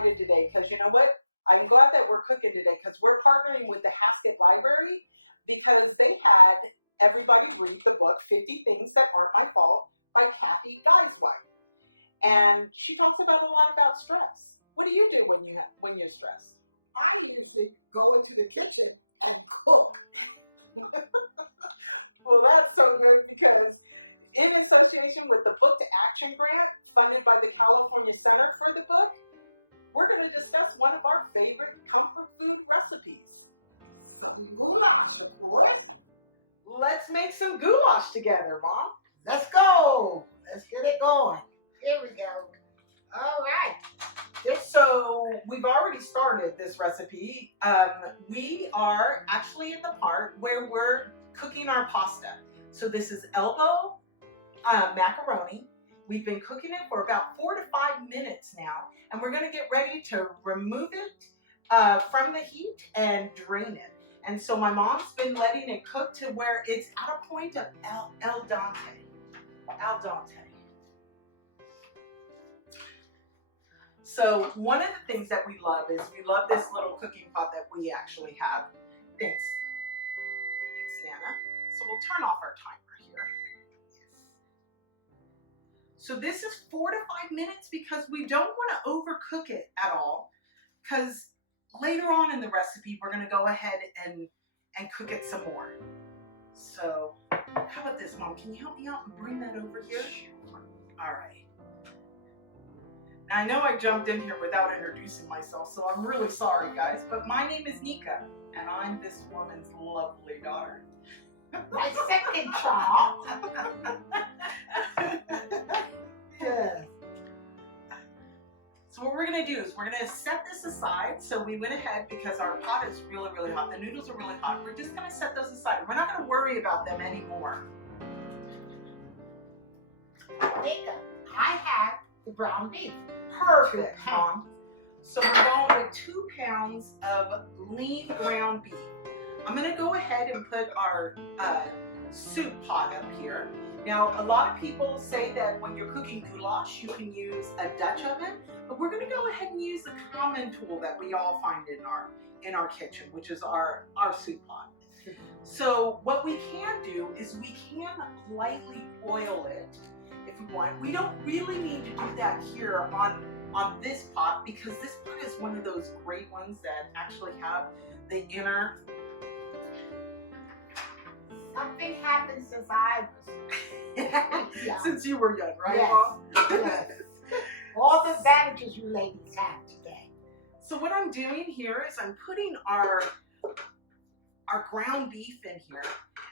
excited today because you know what? I'm glad that we're cooking today because we're partnering with the Haskett Library because they had everybody read the book 50 Things That Aren't My Fault by Kathy Geiswine. And she talked about a lot about stress. What do you do when you're stressed? I usually go into the kitchen and cook. Well, that's so good because in association with the Book to Action grant funded by the California Center for the Book, we're going to discuss one of our favorite comfort food recipes. Some goulash, of course. Let's make some goulash together, Mom. Let's go. Let's get it going. Here we go. All right. So we've already started this recipe. We are actually in the part where we're cooking our pasta. So this is elbow macaroni. We've been cooking it for about 4 to 5 minutes now, and we're going to get ready to remove it from the heat and drain it. And so my mom's been letting it cook to where it's at a point of al dente. Al dente. So one of the things that we love is we love this little cooking pot that we actually have. Thanks. Thanks, Nana. So we'll turn off our timer here. So this is 4 to 5 minutes because we don't want to overcook it at all, because later on in the recipe we're going to go ahead and cook it some more. So how about this, Mom? Can you help me out and bring that over here? All right. Now, I know I jumped in here without introducing myself, so I'm really sorry, guys, but my name is Nika, and I'm this woman's lovely daughter. My second child. Yeah. So what we're going to do is we're going to set this aside. So we went ahead because our pot is really, really hot. The noodles are really hot. We're just going to set those aside. We're not going to worry about them anymore. Nika, I have the ground beef. Perfect, Mom. So we're going with 2 pounds of lean ground beef. I'm going to go ahead and put our soup pot up here. Now, a lot of people say that when you're cooking goulash, you can use a Dutch oven, but we're going to go ahead and use the common tool that we all find in our kitchen, which is our soup pot. So what we can do is we can lightly oil it if we want. We don't really need to do that here on this pot because this pot is one of those great ones that actually have the inner. Something happened since I was young. Since you were young, right, Yes. Mom? Yes. All the advantages you ladies have today. So what I'm doing here is I'm putting our ground beef in here,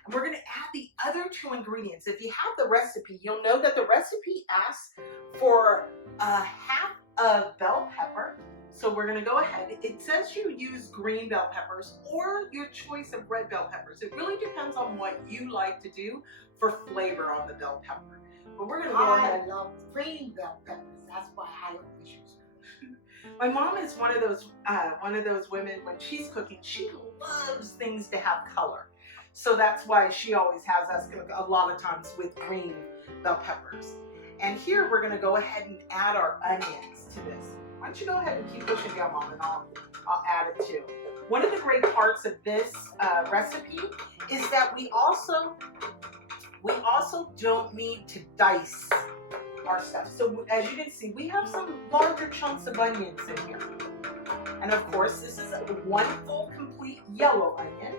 and we're going to add the other 2 ingredients. If you have the recipe, you'll know that the recipe asks for a half of bell pepper. So we're going to go ahead. It says you use green bell peppers or your choice of red bell peppers. It really depends on what you like to do for flavor on the bell pepper. But we're going to go ahead. I love green bell peppers. That's why I always use them. My mom is one of those women, when she's cooking, she loves things to have color. So that's why she always has us cook a lot of times with green bell peppers. And here we're going to go ahead and add our onions to this. Why don't you go ahead and keep pushing down, Mom, and I'll add it too. One of the great parts of this recipe is that we also don't need to dice our stuff. So as you can see, we have some larger chunks of onions in here. And of course, this is 1 full complete yellow onion.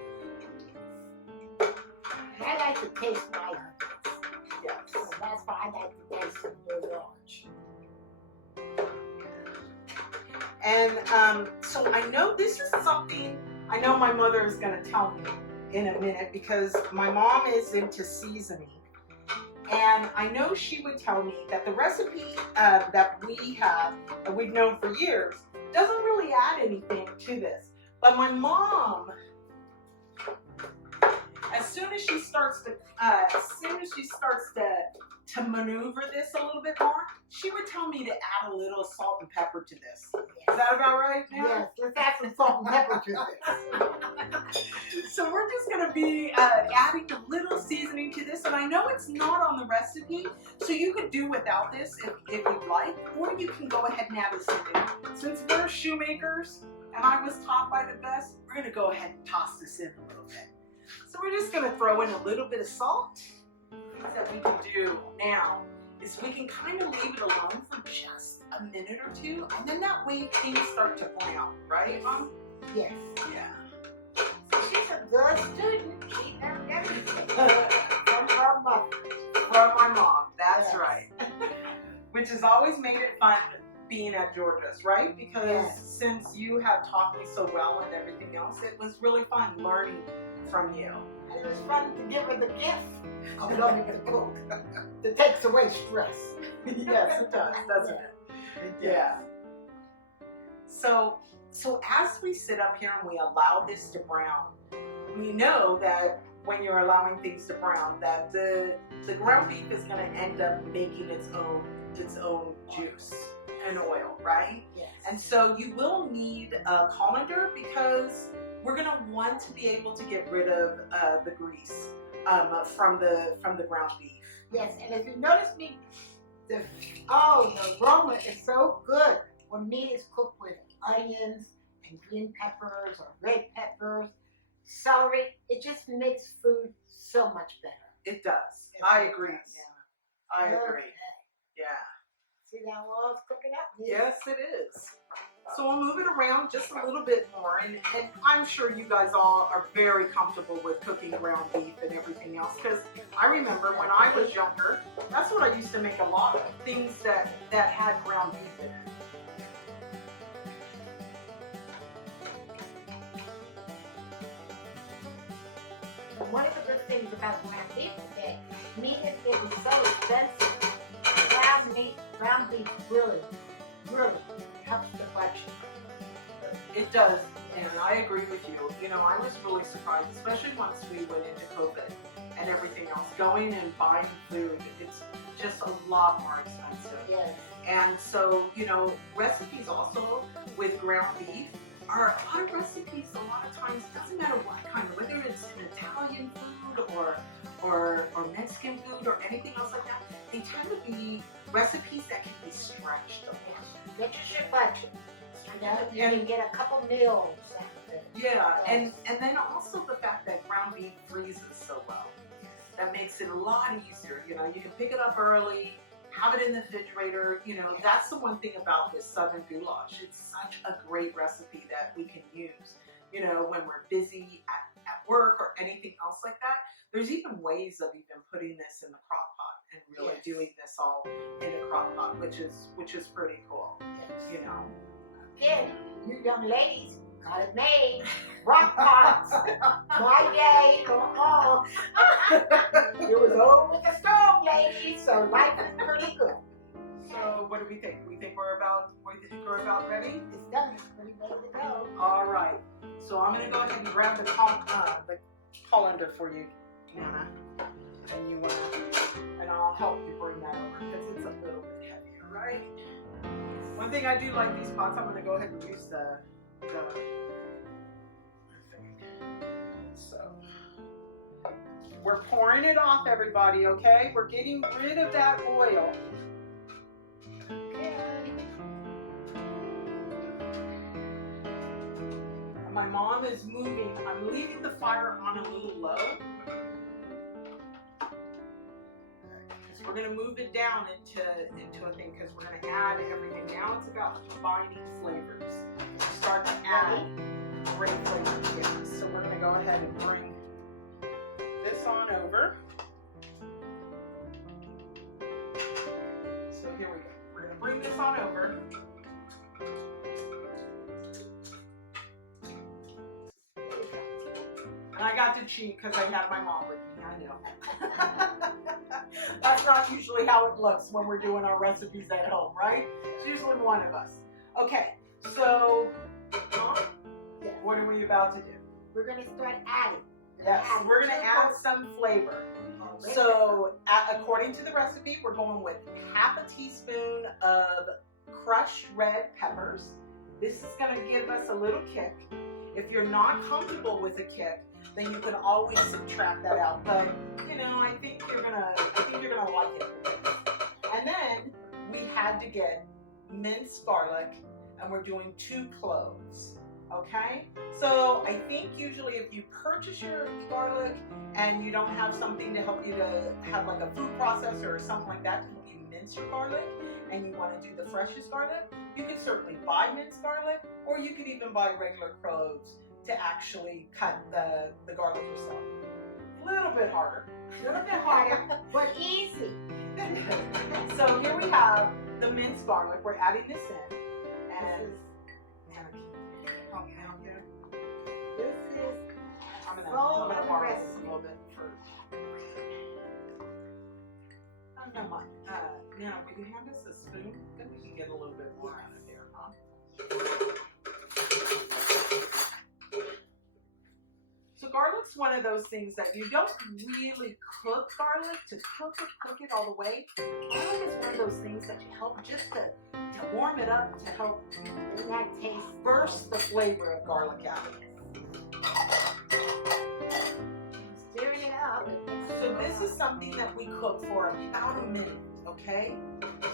I like to taste my onions. Yes. So that's why I like to taste them very large. And so I know this is something I know my mother is going to tell me in a minute because my mom is into seasoning. And I know she would tell me that the recipe that we have, that we've known for years, doesn't really add anything to this. But my mom, as soon as she starts to maneuver this a little bit more, she would tell me to add a little salt and pepper to this. Is that about right now? Yes, let's add some salt and pepper to this. So we're just going to be adding a little seasoning to this, and I know it's not on the recipe, so you could do without this if you'd like, or you can go ahead and add the seasoning. Since we're shoemakers, and I was taught by the best, we're gonna go ahead and toss this in a little bit. So we're just gonna throw in a little bit of salt. Things that we can do now is we can kind of leave it alone for just a minute or two, and then that way things start to brown, right, Mom? Yes. Yeah. She's a good student. She learned everything from her mother. From my mom, that's Yes. right. Which has always made it fun being at Georgia's, right? Because Yes. since you have taught me so well and everything else, it was really fun learning from you. And it was fun to give her the gift of learning to cook. It takes away stress. Yes, it does, doesn't it? Yeah. So as we sit up here and we allow this to brown, we know that when you're allowing things to brown, that the ground beef is going to end up making its own juice and oil, right? Yes. And so you will need a colander because we're going to want to be able to get rid of the grease from the ground beef. Yes, and if you notice me, the aroma is so good when meat is cooked with onions and green peppers or red peppers, celery. It just makes food so much better. It does. Yes, I it agree. does. I agree. Okay. Yeah. See that while it's cooking up? Yes, it is. So we'll move it around just a little bit more, and I'm sure you guys all are very comfortable with cooking ground beef and everything else, because I remember when I was younger, that's what I used to make a lot of, things that had ground beef in it. And one of the good things about ground beef is that meat is getting so expensive. Ground beef really helps the budget. It does, and I agree with you. You know, I was really surprised, especially once we went into COVID and everything else. Going and buying food, it's just a lot more expensive. Yes. And so, you know, recipes also with ground beef are a lot of recipes. A lot of times, doesn't matter what kind, whether it's an Italian food or Mexican food or anything else like that, they tend to be recipes that can be stretched a lot. Stretches your budget. You know, you can get a couple meals out of it. Yeah, and then also the fact that ground beef freezes so well. That makes it a lot easier. You know, you can pick it up early, have it in the refrigerator. You know, that's the one thing about this Southern goulash. It's such a great recipe that we can use, you know, when we're busy at work or anything else like that. There's even ways of even putting this in the crock pot and really doing this all in a crock pot, which is pretty cool. Yes. You know. Again, you young ladies got it made. Rock pots. My day. It was over with the stove, ladies. So life is pretty good. So what do we think? We think we're about ready? It's done. It's pretty ready to go. All right. So I'm gonna go ahead and grab the colander for you, Nana, and I'll help you bring that over because it's a little bit heavier, right? One thing I do like these pots. I'm gonna go ahead and use the thing. So we're pouring it off, everybody. Okay, we're getting rid of that oil. Okay. My mom is moving. I'm leaving the fire on a little low. Because we're going to move it down into a thing because we're going to add everything. Now it's about combining flavors. Start to add great flavors. Yeah. So we're going to go ahead and bring this on over. So here we go. We're going to bring this on over. And I got to cheat because I had my mom with me, I know. That's not usually how it looks when we're doing our recipes at home, right? It's usually one of us. Okay, so, what are we about to do? We're going to start adding. Yes, we're going to add some flavor. So, according to the recipe, we're going with half a teaspoon of crushed red peppers. This is going to give us a little kick. If you're not comfortable with a kick, then you can always subtract that out. But you know, I think you're gonna like it. And then we had to get minced garlic, and we're doing 2 cloves. Okay, so I think usually if you purchase your garlic and you don't have something to help you to have like a food processor or something like that to help you mince your garlic, and you want to do the freshest garlic, you can certainly buy minced garlic, or you could even buy regular cloves to actually cut the garlic yourself. A little bit harder. But easy. So here we have the minced garlic. We're adding this in, and help me out here. This is I'm gonna borrow this a little bit for. Oh no, mine. Now, will you hand us a spoon? Then we can get a little bit more out of there, huh? So garlic's one of those things that you don't really cook garlic to cook it all the way. Garlic is one of those things that you help just to warm it up, to help that taste burst the flavor of garlic out. Stirring it up. So this is something that we cook for about a minute, okay?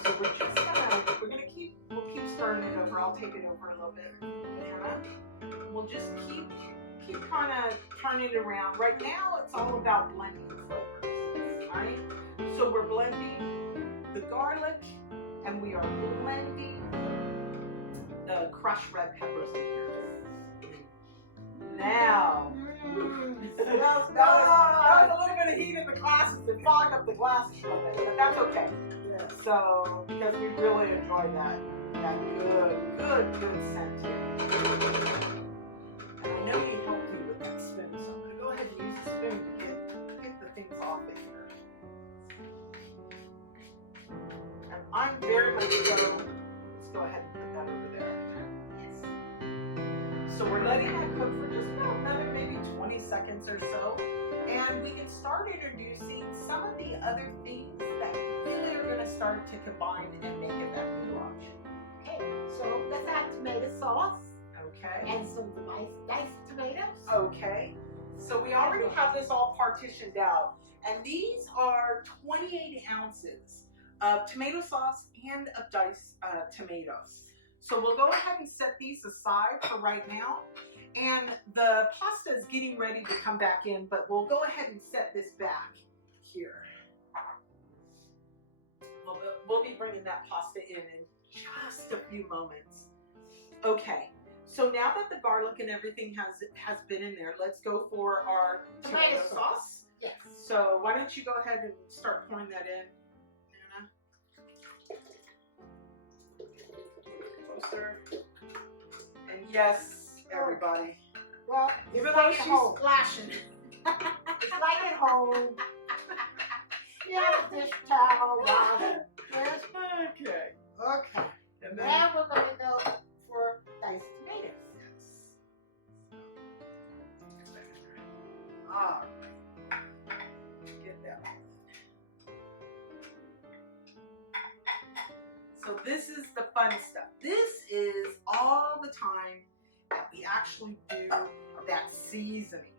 So we're just gonna keep stirring it over. I'll take it over a little bit. We'll just keep kind of turning it around. Right now, it's all about blending the flavors, right? So we're blending the garlic, and we are blending the crushed red peppers in here. Now, that was a little bit of heat in the glasses. It fogged up the glasses a little bit, but that's okay. So, because we really enjoy that good scent here. And I know you helped me with that spoon, so I'm going to go ahead and use the spoon to get the things off of here. And I'm very much so, let's go ahead and put that over there. Yes. So we're letting that cook for just about another maybe 20 seconds or so. And we can start introducing some of the other things that really are going to start to combine and make it that goulash. Okay, so let's add tomato sauce. Okay. And some diced tomatoes. Okay. So we already have this all partitioned out. And these are 28 ounces of tomato sauce and of diced tomatoes. So we'll go ahead and set these aside for right now. And the pasta is getting ready to come back in, but we'll go ahead and set this back here. We'll be bringing that pasta in just a few moments. Okay, so now that the garlic and everything has been in there, let's go for our tomato sauce. Yes. So why don't you go ahead and start pouring that in, Nana? Closer. And yes, everybody. Well, Even though she's splashing. It's like at home. Yeah, dish towel, water. Yes. Okay. Okay. And then, Now we're going to go for diced tomatoes. all right. Get that. So this is the fun stuff. This is all the time that we actually do that seasoning.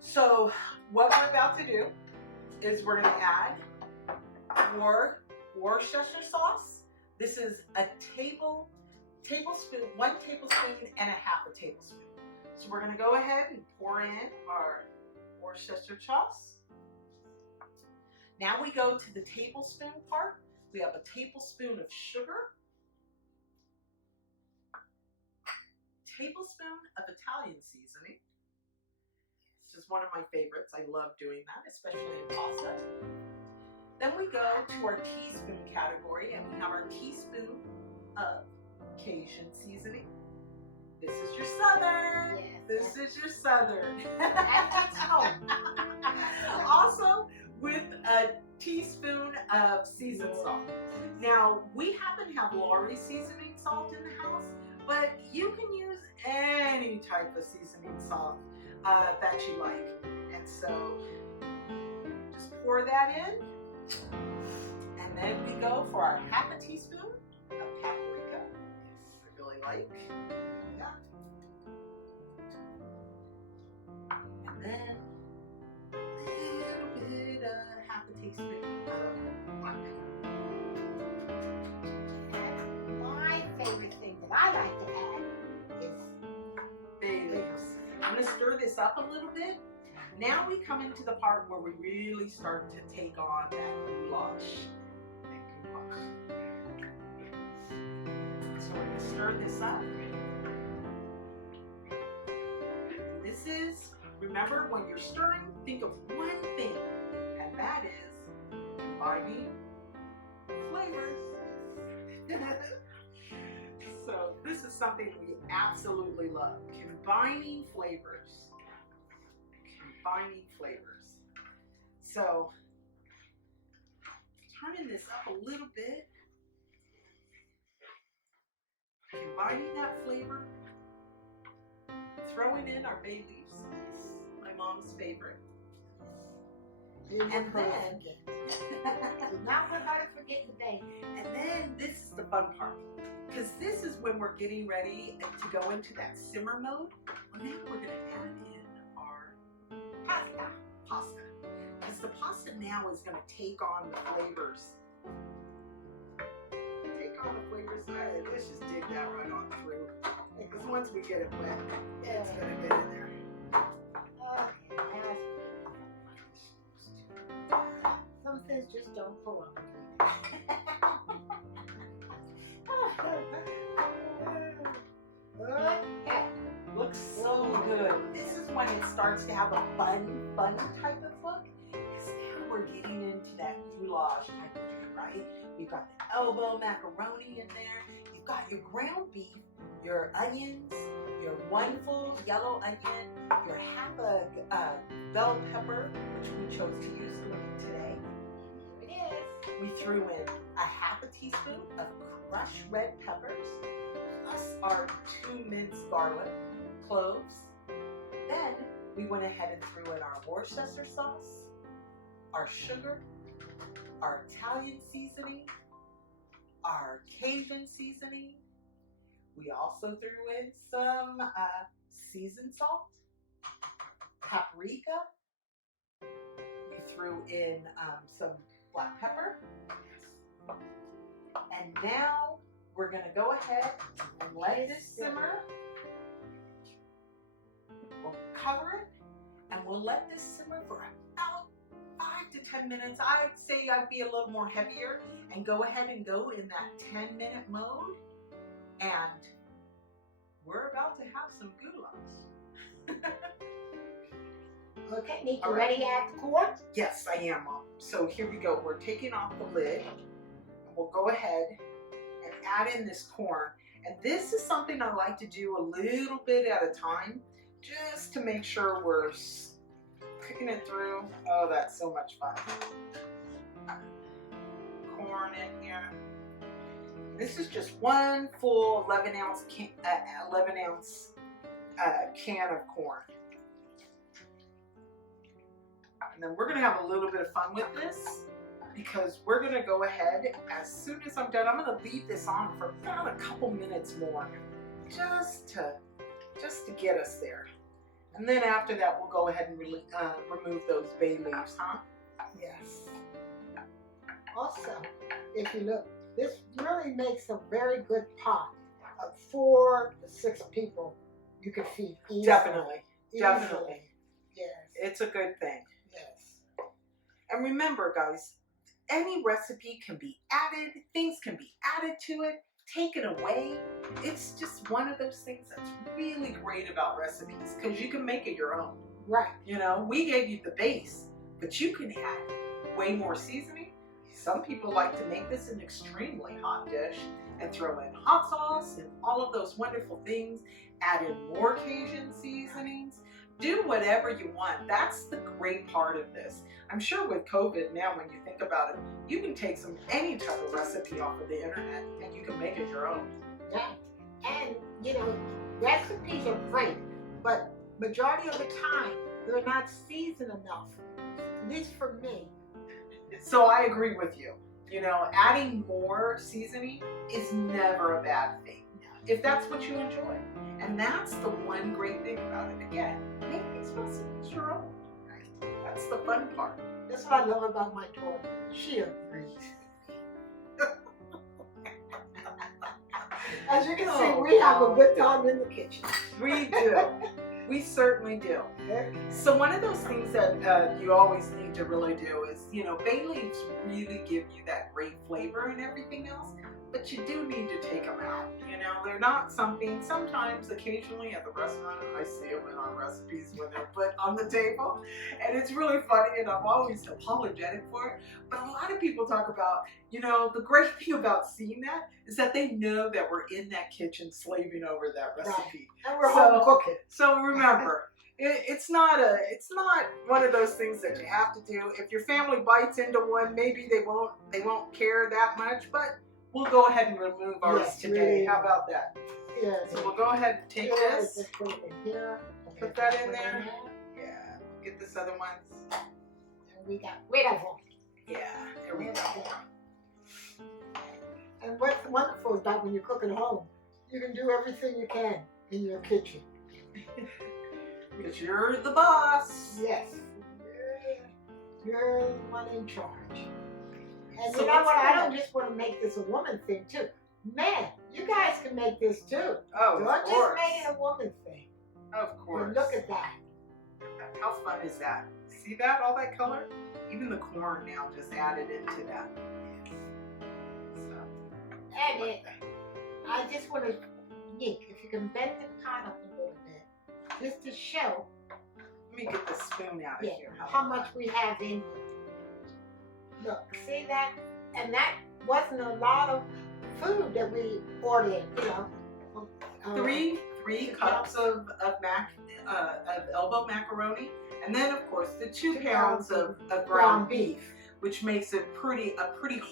So what we're about to do is we're going to add Worcestershire sauce. This is a 1 tablespoon and a half a tablespoon. So we're going to go ahead and pour in our Worcestershire sauce. Now we go to the tablespoon part. We have a tablespoon of sugar, tablespoon of Italian seasoning. This is one of my favorites. I love doing that, especially in pasta. Then we go to our teaspoon category, and we have our teaspoon of Cajun seasoning. This is your Southern. Yes. This is your Southern. That's home. Also with a teaspoon of seasoned salt. Now, we happen to have Lowry seasoning salt in the house, but you can use any type of seasoning salt that you like. And so just pour that in. And then we go for our half a teaspoon of paprika. I really like. Yeah. gonna stir this up a little bit. Now we come into the part where we really start to take on that goulash. So we're gonna stir this up. This is, remember when you're stirring, think of one thing, and that is combining flavors. So this is something we absolutely love, combining flavors. Combining flavors. So turning this up a little bit, combining that flavor, throwing in our bay leaves, my mom's favorite. And then, so now we're going to forget the bay. And then this is the fun part, because this is when we're getting ready to go into that simmer mode. Well, now we're going to add in our pasta, because the pasta now is going to take on the flavors. Let's just dig that right on through, because once we get it wet, it's going to get in there. Some things just don't pull up. Looks so good. This is when it starts to have a fun type of look, because now we're getting into that goulash type of thing, right? You've got the elbow macaroni in there. You've got your ground beef, your onions, your one full yellow onion, your half a bell pepper, which we chose to use today. Here it is. We threw in a half a teaspoon of crushed red peppers, plus our 2 minced garlic cloves. Then we went ahead and threw in our Worcestershire sauce, our sugar, our Italian seasoning, our Cajun seasoning. We also threw in some seasoned salt, paprika. We threw in some black pepper. And now we're going to go ahead and let this simmer. We'll cover it and we'll let this simmer for about 5 to 10 minutes. I'd say I'd be a little more heavier and go ahead and go in that 10-minute mode. And we're about to have some goulash. Okay, Nick, you All ready right. to add the corn? Yes, I am, Mom. So here we go. We're taking off the lid. And we'll go ahead and add in this corn. And this is something I like to do a little bit at a time, just to make sure we're cooking it through. Oh, that's so much fun. Corn in here. This is just one full 11-ounce can of corn. And then we're going to have a little bit of fun with this, because we're going to go ahead, as soon as I'm done, I'm going to leave this on for about a couple minutes more, just to get us there. And then after that, we'll go ahead and remove those bay leaves, huh? Yes. Also, if you look, this really makes a very good pot of 4 to 6 people you can feed easily. Definitely. Yes. It's a good thing. Yes. And remember, guys, any recipe can be added, things can be added to it, taken away. It's just one of those things that's really great about recipes, because you can make it your own. Right. You know, we gave you the base, but you can add way more seasoning. Some people like to make this an extremely hot dish and throw in hot sauce and all of those wonderful things, add in more Cajun seasonings. Do whatever you want. That's the great part of this. I'm sure with COVID now, when you think about it, you can take any type of recipe off of the internet and you can make it your own. Yeah. And, you know, recipes are great, but majority of the time, they're not seasoned enough, at least for me. So I agree with you. You know, adding more seasoning is never a bad thing, if that's what you enjoy. And that's the one great thing about it. Again, make these recipes your own. Right? That's the fun part. That's what I love about my daughter. She agrees. As you can see, we have a good time in the kitchen. We do. We certainly do. So one of those things that you always need to really do is, bay leaves really give you that great flavor and everything else, but you do need to take them out. They're not something, sometimes, occasionally at the restaurant, I see them in our recipes when they're put on the table, and it's really funny, and I'm always apologetic for it, but a lot of people talk about, the great thing about seeing that is that they know that we're in that kitchen slaving over that recipe. Right. And we're home cooking. So remember, it's not one of those things that you have to do. If your family bites into one, maybe they won't care that much, but we'll go ahead and remove ours today. Really. How about that? Yeah. So we'll go ahead and take this. Just put it in here. Put that in there. Yeah. Get this other one. And we got rid of them. Yeah. There we go. And what's wonderful about when you cook at home, you can do everything you can in your kitchen. Because you're the boss. Yes. You're the one in charge. And So you know what? I let's don't just want to make this a woman thing too. Man, you guys can make this too. Oh, Don't of just course. make it a woman thing. Of course. And look at that. How fun is that? See that? All that color? Even the corn now just added into that. So, And I just want to, Nick, if you can bend the pot up a little bit, just to show let me get the spoon out of here. how much we have in. Look, see that? And that wasn't a lot of food that we ordered, Three cups of elbow macaroni, and then of course the 2 pounds of ground beef, which makes it a pretty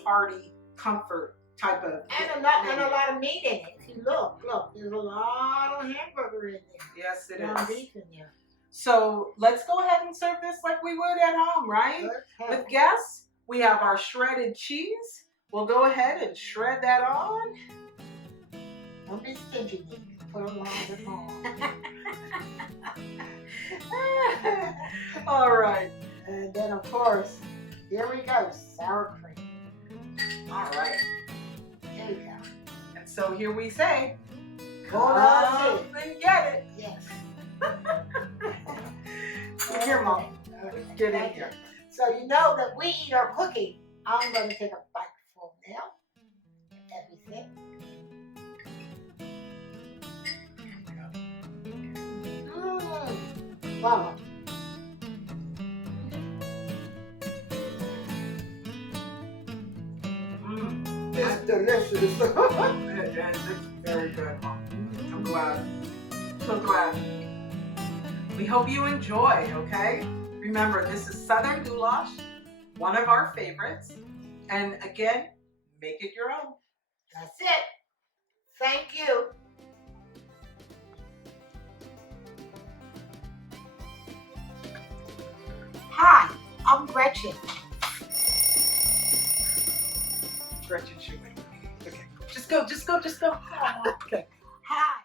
hearty comfort type of. And a lot of meat in it. If you look, there's a lot of hamburger in there. Yes, it ground is. beef in there. So let's go ahead and serve this like we would at home, right? With guests, we have our shredded cheese. We'll go ahead and shred that on. Don't be stingy, Nick. Put a lot of it on. All right. And then, of course, here we go, sour cream. All right. There we go. And so here we say, Goulash. and get it. Yes. Here, Mom. Okay. Get in Thank you. here. So you know that we eat our cooking. I'm going to take a bite full now. Everything. Wow. It's delicious. It's very good, Mom. I'm glad. So glad. We hope you enjoy, okay? Remember, this is Southern Goulash, one of our favorites. And again, make it your own. That's it. Thank you. Hi, I'm Gretchen. Gretchen Shoemaker. Okay. Just go. Oh. Okay.